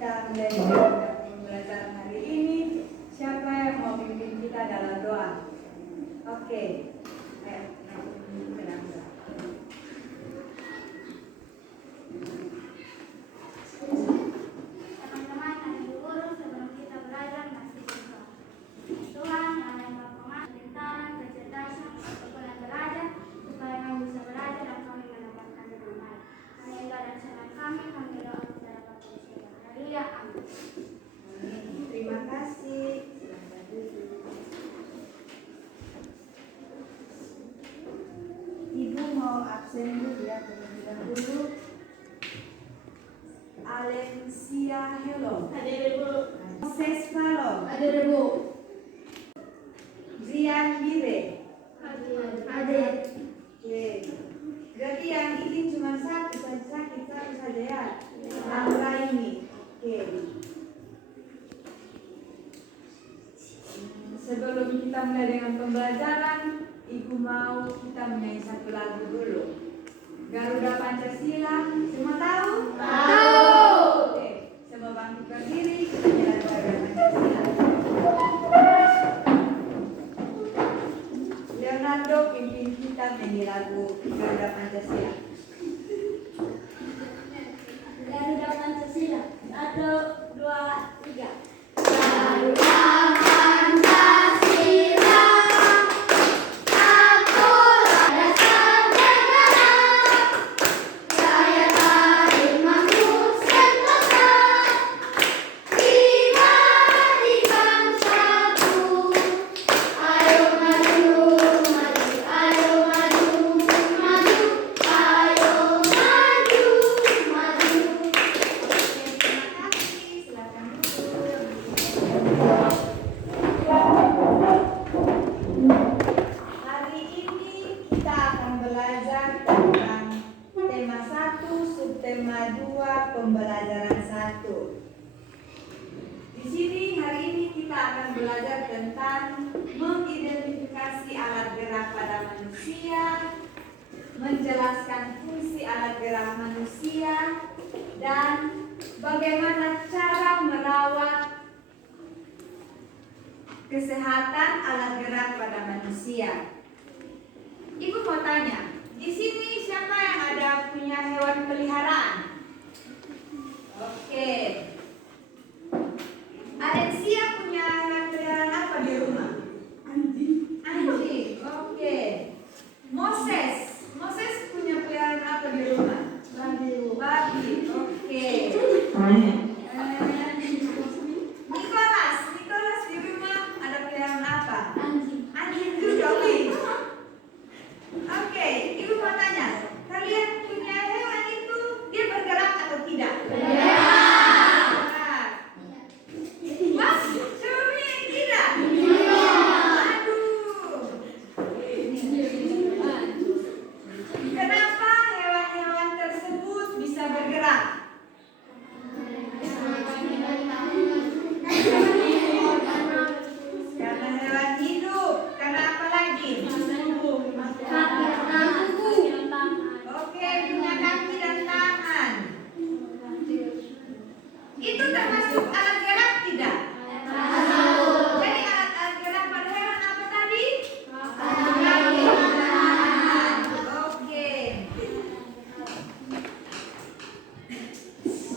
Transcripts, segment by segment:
kita mulai pembelajaran hari ini. Siapa yang mau pimpin kita dalam doa? Oke. Terima kasih. Ibu mau absen dulu ya terlebih dahulu. Alencia Hello. Hadir Ibu. Moses Falo. Hadir Ibu. Zian Gire. Hadir. Oke. Berarti yang ini cuma satu saja ya. Laura ini. Oke. Sebelum kita mulai dengan pembelajaran, Ibu mau kita menyanyi satu lagu dulu. Garuda Pancasila, semua tahu? Tahu. Oke, semua bangkit berdiri, kita nyanyi Garuda Pancasila. Leonardo pimpin kita menyanyi lagu Garuda Pancasila. Garuda Pancasila. 1, 2, 3. Garuda Pancasila, akulah dasar negara, daya tarik makmur sentosa, jiwa di bangsaku. Ayo maju, maju, ayo maju, maju, ayo maju, maju. Terima kasih, silakan duduk. Hari ini kita akan belajar tentang tema 1, subtema 2, pembelajaran 1. Di sini hari ini kita akan belajar tentang mengidentifikasi alat gerak pada manusia, menjelaskan fungsi alat gerak manusia, dan bagaimana cara merawat kesehatan alat gerak pada manusia. Ibu mau tanya, di sini siapa yang ada punya hewan peliharaan? Oke. Alencia punya hewan peliharaan apa di rumah? Anjing. Anjing. Oke. Moses punya peliharaan apa di rumah? Babi. Oke. Nicholas di rumah ada peliharaan apa? Anjing juga. Oke, Ibu mau tanya, kalian punya hewan itu dia bergerak atau tidak? Bergerak. Mas, sebelumnya yang tidak? Aduh. Kenapa hewan-hewan tersebut bisa bergerak? Karena hewan hidup. Karena apa lagi? Oke, punya kaki dan tangan. Itu termasuk alat gerak tidak? Jadi alat gerak pada hewan apa tadi? Kaki dan tangan. Oke.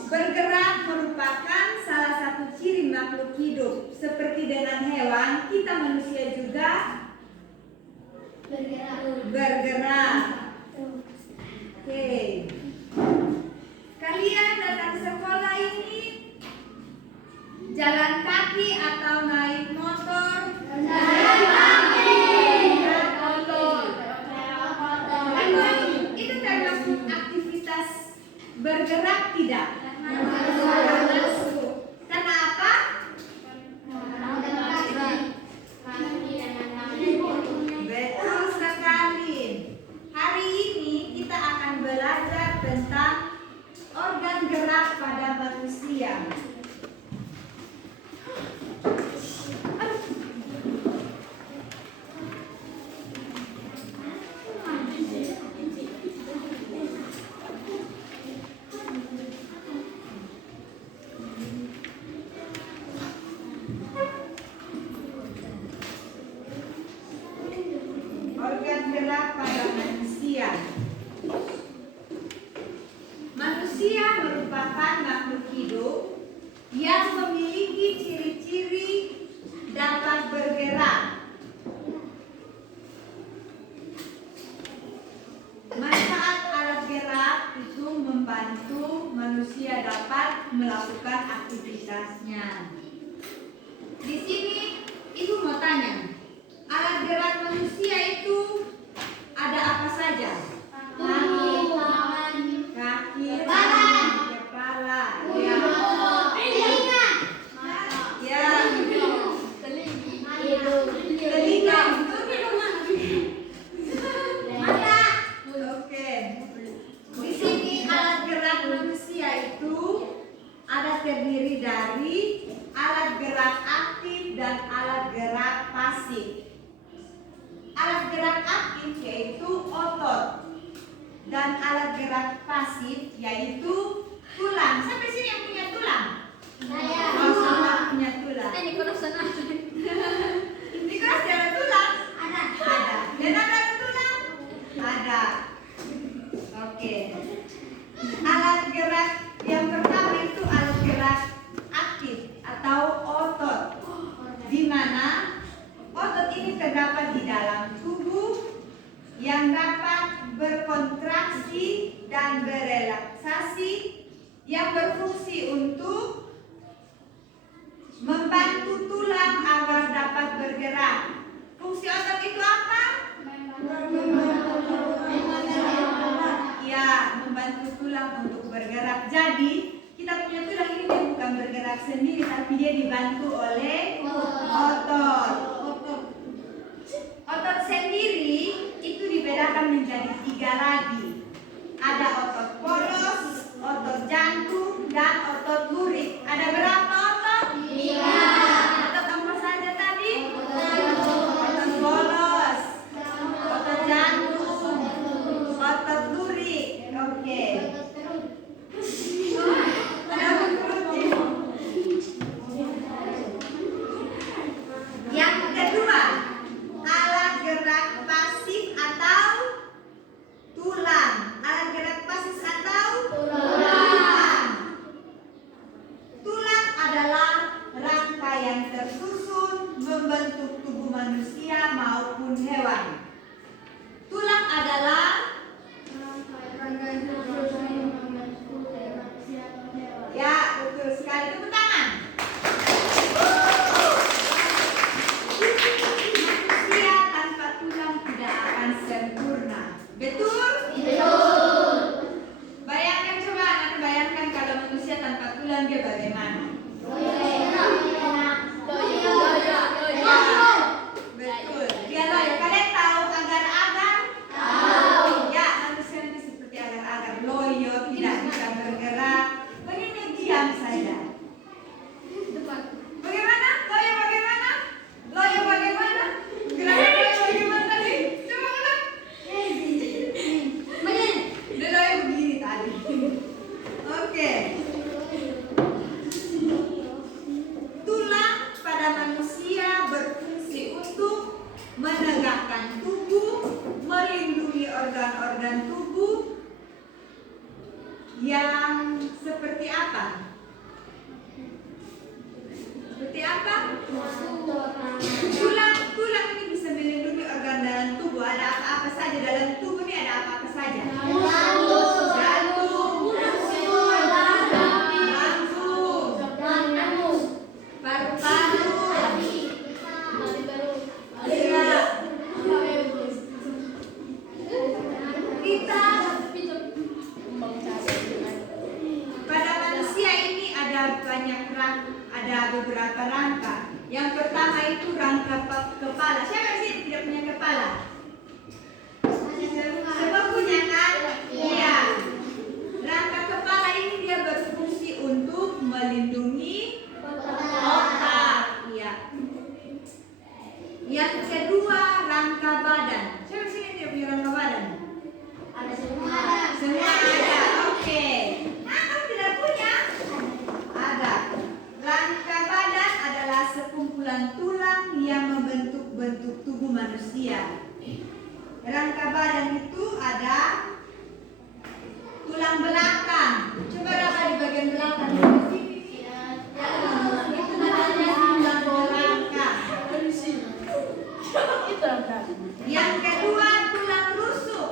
Bergerak merupakan salah satu ciri makhluk hidup. Seperti dengan hewan, kita manusia juga bergerak. Oke. Kalian datang sekolah ini jalan kaki atau naik motor? Jalan kaki. Naik motor. Itu termasuk aktivitas bergerak tidak? Termasuk. Karena apa? Betul sekali. Hari ini kita akan belajar tentang organ gerak pada manusia. dia dapat melakukan aktivitasnya. Di sini Ibu mau tanya, alat gerak manusia itu ada apa saja? Kaki, Kaki, badan, kepala, telinga, ya, hidung, telinga, mata, oke. Di sini alat gerak manusia itu ada terdiri dari alat gerak aktif dan alat gerak pasif. Alat gerak aktif yaitu otot dan alat gerak pasif yaitu tulang. Sampai sini yang punya tulang? saya, Oh, semua punya tulang. Ini kurang senang. Di kelas ada tulang? ada, Ada. Dan ada tulang? Ada. Oke. Alat gerak yang pertama itu alat gerak aktif atau otot, di mana otot ini terdapat di dalam tubuh yang dapat berkontraksi dan berelaksasi, yang berfungsi untuk membantu tulang agar dapat bergerak. Fungsi otot itu apa? Ya, membantu tulang untuk bergerak. Jadi, kita punya tulang ini dia bukan bergerak sendiri, tapi dia dibantu oleh otot. Otot sendiri itu dibedakan menjadi 3 lagi. Ada otot polos, otot jantung, dan otot lurik. Ada berapa otot? 3. Otot apa saja tadi? Otot polos, otot jantung, otot lurik. Oke. Ada otot perut ya? Yang kedua, alat gerak pasif atau tulang. Alat gerak pasif atau tulang. Tulang adalah rangka yang tersusun membentuk tubuh manusia maupun hewan. Tulang adalah ya, betul sekali. Tepuk tangan. Manusia tanpa tulang tidak akan sempurna. Betul? Bayangkan, coba nanti bayangkan kalau manusia tanpa tulang dia bagaimana? Betul. Dia loyo. Kalian tahu agar-agar? Ya, manusia itu seperti agar-agar, loyo, tidak bisa bergerak. Begini diam saja. Bagaimana? Loyo bagaimana? Loyo bagaimana? Gerakan loyo bagaimana tadi? Coba ulang. Dia loyo begini tadi. Oke. Tulang pada manusia berfungsi untuk menegakkan tubuh, melindungi organ-organ tubuh yang seperti apa? Seperti apa? Tulang ini bisa melindungi organ dalam tubuh. Ada apa-apa saja dalam tubuh ini, ada apa-apa saja? Jantung, lambung, paru-paru, iya. Kita pada manusia ini ada beberapa rangka. Yang pertama itu rangka kepala. Siapa sih tidak punya kepala? Semua punya kan? Iya. Rangka kepala ini dia berfungsi untuk melindungi otak. Iya. Yang kedua rangka badan. Siapa sih yang tidak punya rangka badan? Semua ada. Oke. Nah, kamu tidak punya? Ada. Rangka badan adalah sekumpulan tulang yang membentuk tubuh manusia. Rangka badan itu ada tulang belakang. Coba raba di bagian belakang. Itu namanya tulang belakang. Yang kedua tulang rusuk.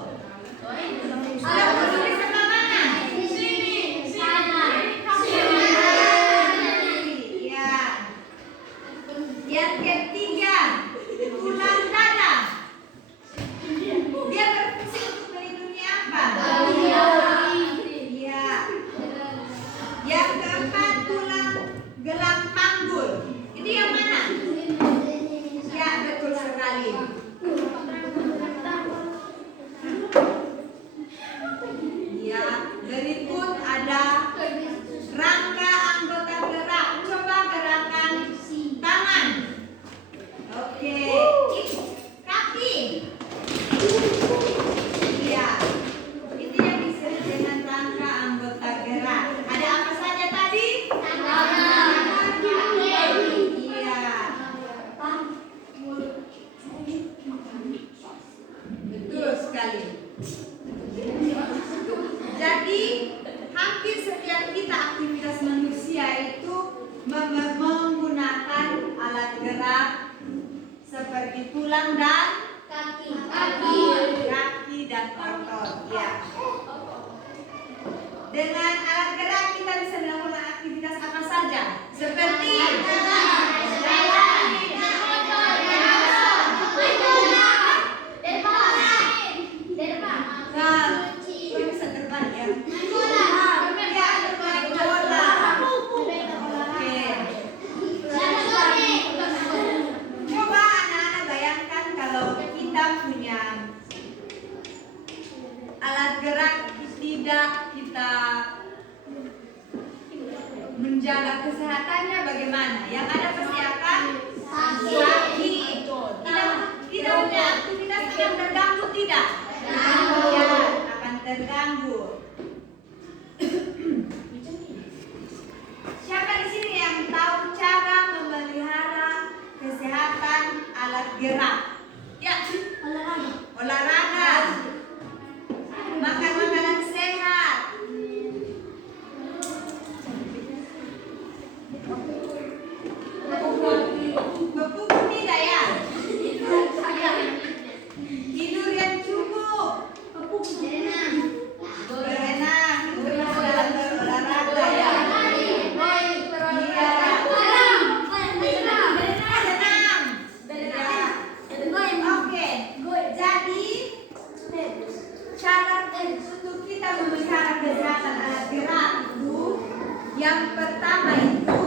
Tulang rusuk di sebelah mana? yang mana? Ya, betul sekali. Ya, berikut ada rangka anggota gerak. Coba gerakan tangan. Oke. Kaki. Ya. Itu yang disebut dengan rangka anggota gerak. Ada apa saja tadi? Iya. Betul sekali. Jadi hampir setiap kita aktivitas manusia itu menggunakan alat gerak seperti tulang dan kaki dan otot. Ya. Dengan alat gerak kita bisa melakukan aktivitas apa saja, seperti bisa terbang ya. Ya, main bola. Oke. Coba anak-anak bayangkan kalau kita punya alat gerak tidak kita menjaga kesehatannya bagaimana? Yang ada pasti akan sakit. Tidak punya aktivitas akan terganggu tidak? Ya, akan terganggu. Siapa di sini yang tahu cara memelihara kesehatan alat gerak? Ya, olahraga. Makan makanan sehat. Berpupuk tidak ya? Tidur yang cukup. Berenang. Itu termasuk dalam berolahraga ya. Iya. Senam. Oke. Jadi cara untuk kita memelihara kesehatan alat gerak itu, yang pertama itu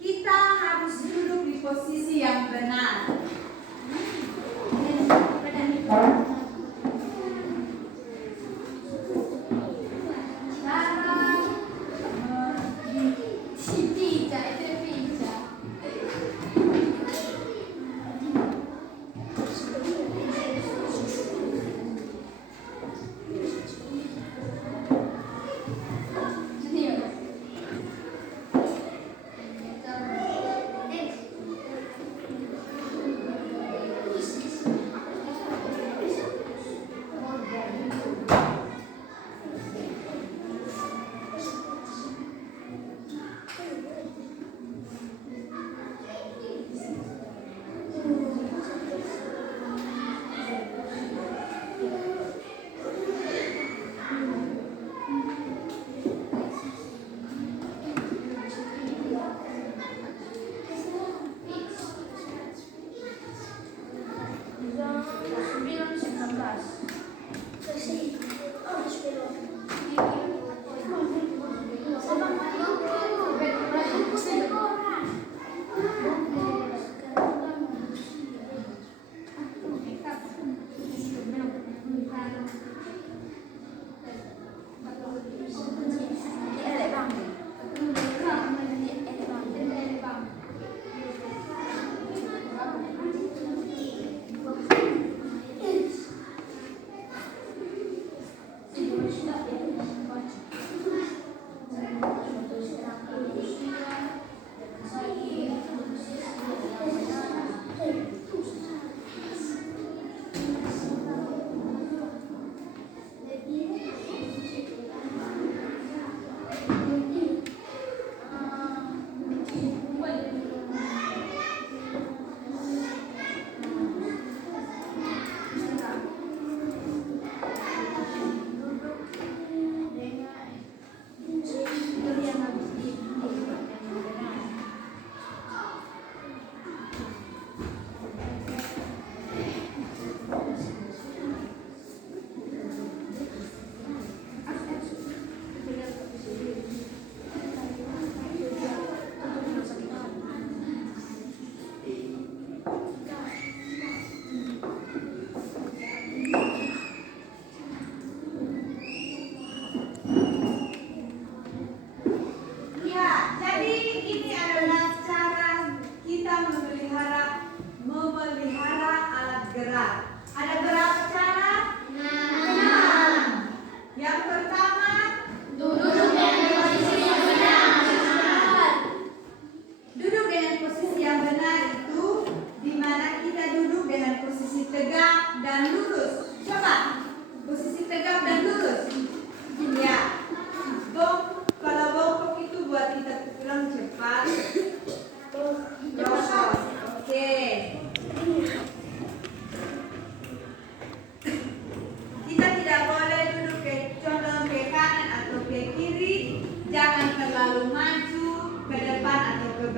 kita harus duduk di posisi yang benar.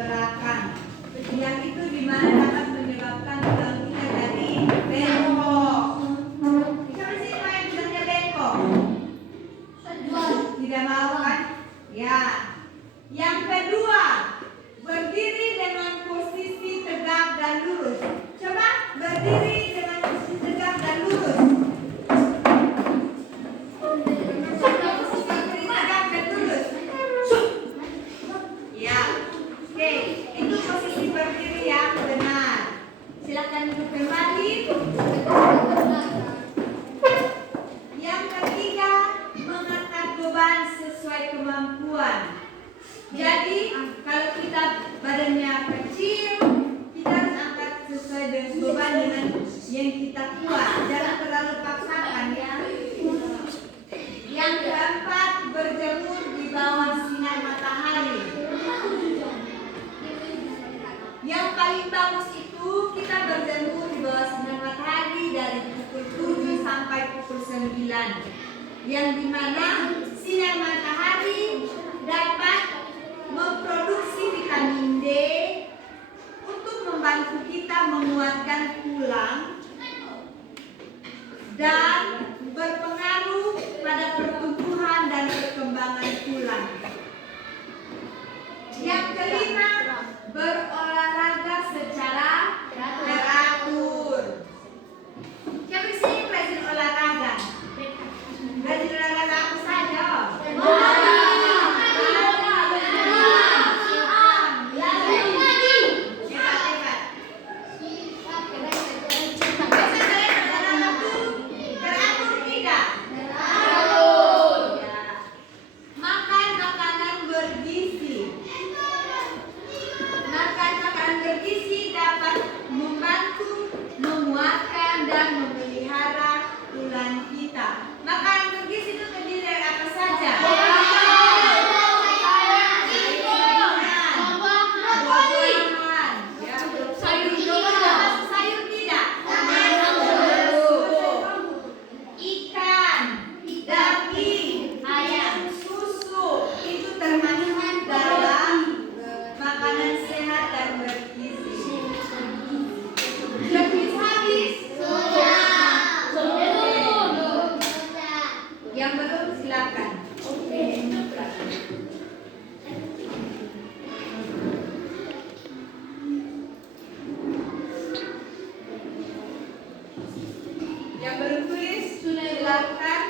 belakang. Yang itu dimana dapat menyebabkan tulang kita jadi bengkok. Siapa sih yang bilangnya bengkok? Tidak mau kan? Ya. Yang kedua, berdiri dengan posisi tegak dan lurus. Coba berdiri dengan posisi tegak dan lurus. Berdiri tegak dan lurus. Ya. Oke, itu posisi berdiri yang benar. Silakan duduk kembali. Yang ketiga, mengangkat beban sesuai kemampuan. Jadi kalau kita badannya kecil, kita harus angkat sesuai dengan beban dengan yang kita kuat. Jangan terlalu paksakan ya. Yang keempat, berjemur di bawah sinar matahari. Yang paling bagus itu kita berjemur di bawah sinar matahari dari pukul 7 sampai pukul 9. Yang dimana sinar matahari dapat memproduksi vitamin D untuk membantu kita menguatkan tulang dan berpengaruh pada pertumbuhan dan perkembangan tulang. Yang kelima, berolahraga secara teratur. Siapa sih yang rajin olahraga? Rajin olahraga apa saja? Makan makanan bergizi. Makan makanan bergizi dapat membantu menguatkan dan memelihara tulang kita. Makanan bergizi itu terdiri dari apa saja? Ikan, daging, ayam, susu itu termasuk dalam makanan sehat dan bergizi. Lebih habis? Yang belum silakan. Yang belum tulis silakan.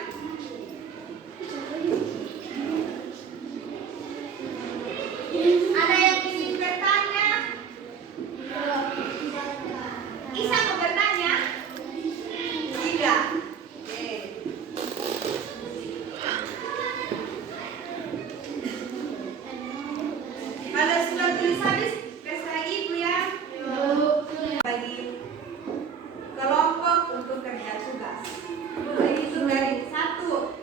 Ada yang ingin bertanya? Isa mau bertanya? Tidak. Oke. Kalau sudah tulis habis, kasih lagi ibu ya. Bagi kelompok untuk kerja tugas. Jadi itu dari 1, 2.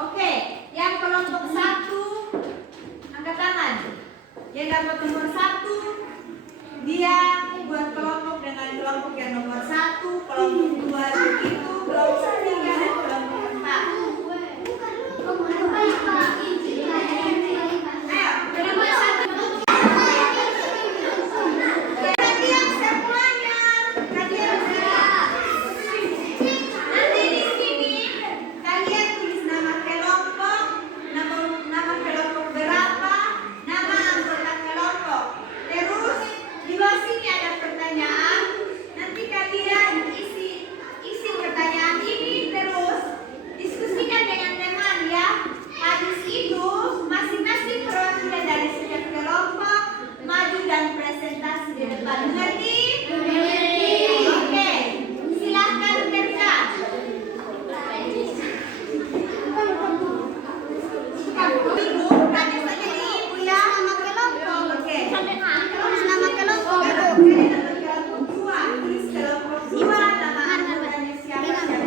Oke, yang kelompok 1 angkat tangan. Yang dapat nomor 1 dia buat kelompok dengan kelompok yang nomor 1, kelompok 2 begitu, kelompok 3 dan kelompok 4. Ayo, kelompok 1. Kalian semuanya, kalian nanti di sini kalian tulis nama kelompok, nama kelompok berapa, nama anggota kelompok. Terus di bawah sini ada pertanyaan. Nanti kalian isi pertanyaan ini terus diskusikan dengan teman ya. Habis itu masing-masing perwakilan dari setiap kelompok maju dan presentasi di depan. Mengerti? Oke, silahkan kerja. Ibu, tanya saja di ibu ya. Nama kelompok. Oke. Nama kelompok. Kalian dapat kelompok 2. Tulis kelompok 2 nama anggotanya siapa saja.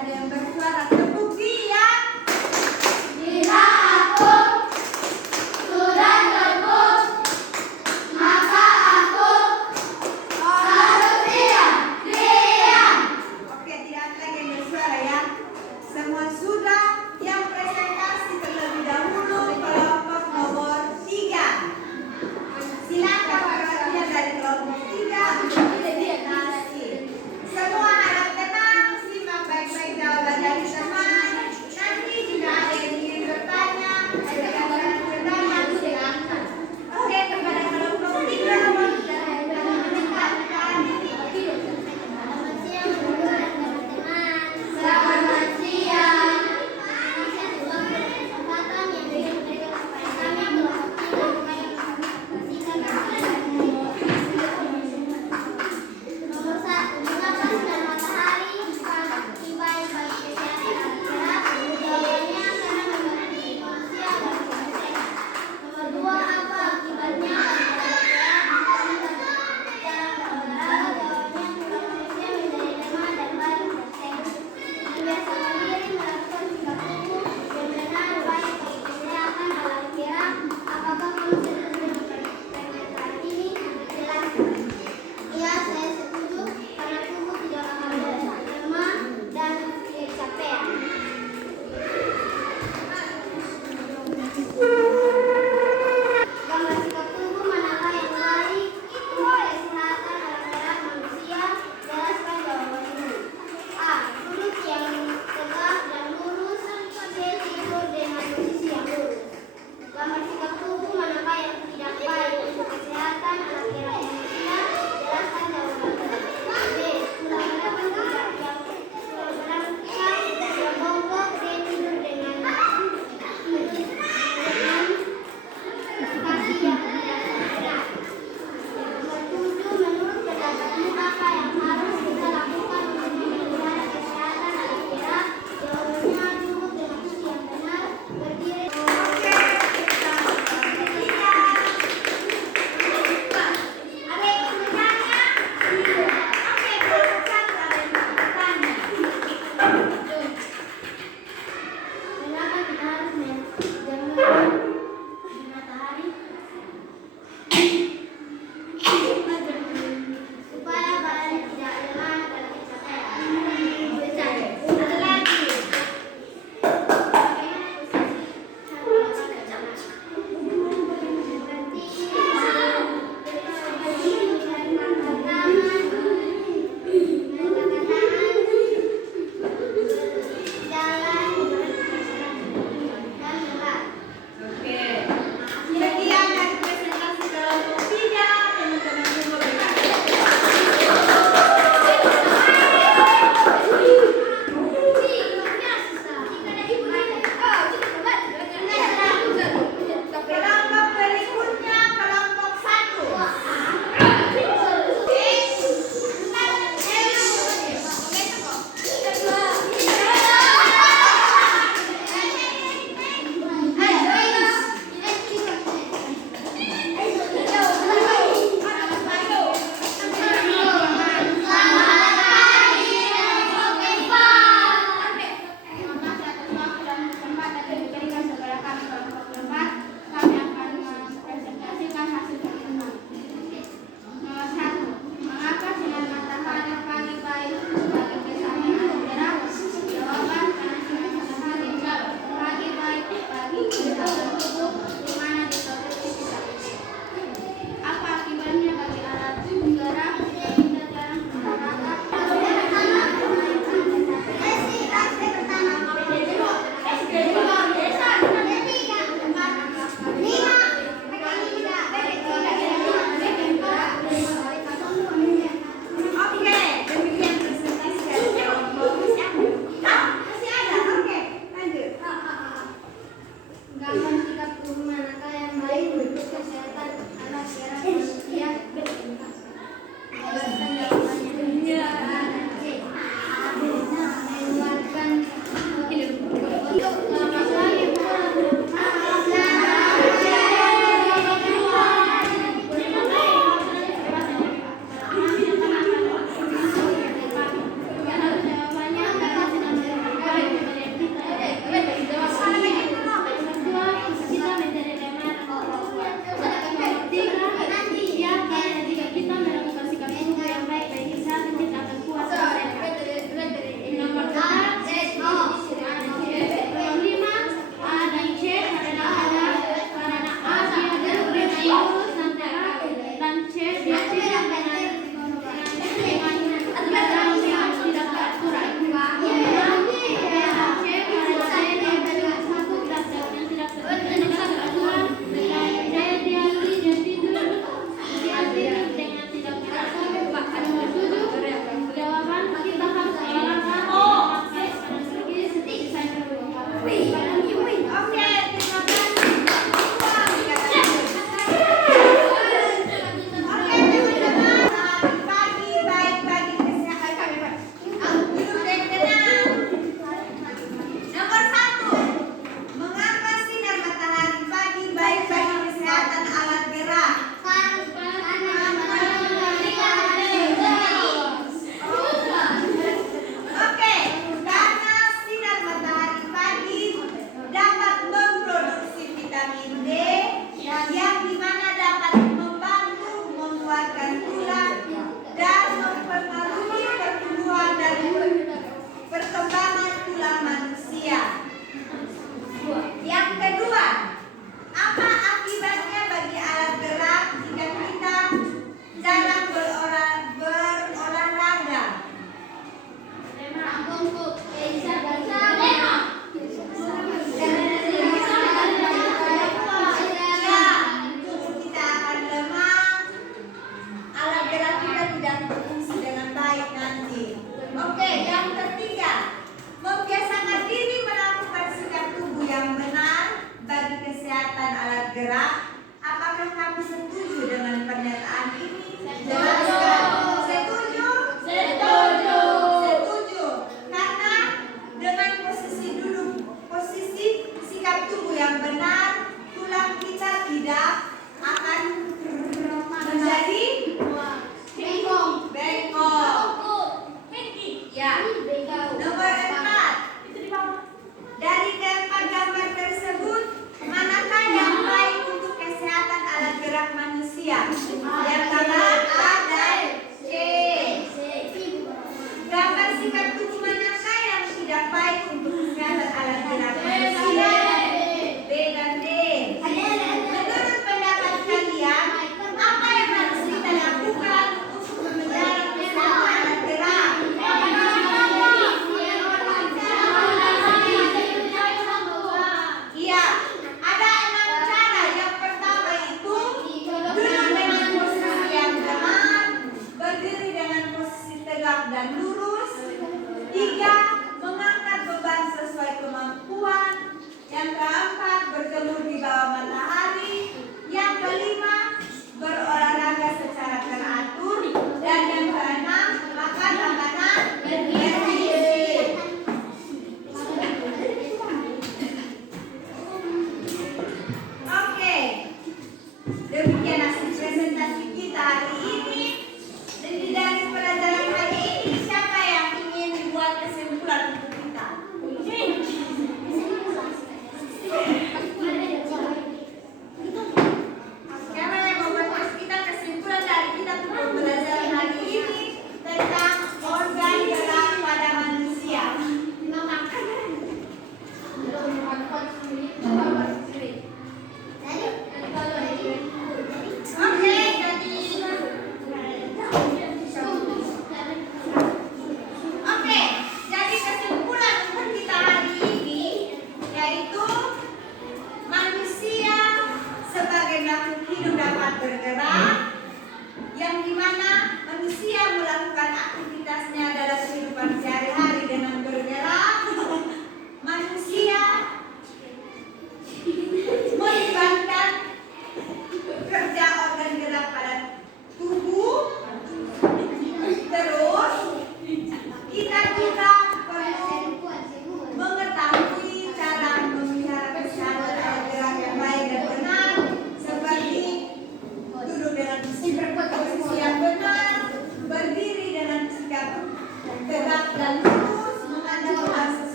ada yang bersuara. Tepuk dia. Bila aku sudah gemuk, maka aku harus diam. Oke, tidak ada lagi yang bersuara ya. Semua sudah. Yang presentasi terlebih dahulu kelompok nomor 3. Silakan perwakilan dari kelompok 3 untuk presentasi. Semua harap tenang, simak baik-baik jawaban dari teman. Nanti jika ada yang ingin bertanya, silakan bertanya, silakan. Oke, kepada kelompok 3 Selamat siang. Nomor 1, mengapa sinar matahari pagi baik bagi kesehatan gerak? Jawabannya karena membantu manusia agar hidup sehat. Nomor 2, apa akibatnya pada gerak? Jarang berolahraga. Jawabannya tulang manusia menjadi lemah dan badan sehat. Membiasakan diri melakukan sikap tubuh yang benar baik bagi kesehatan alat gerak. Apakah kamu sudah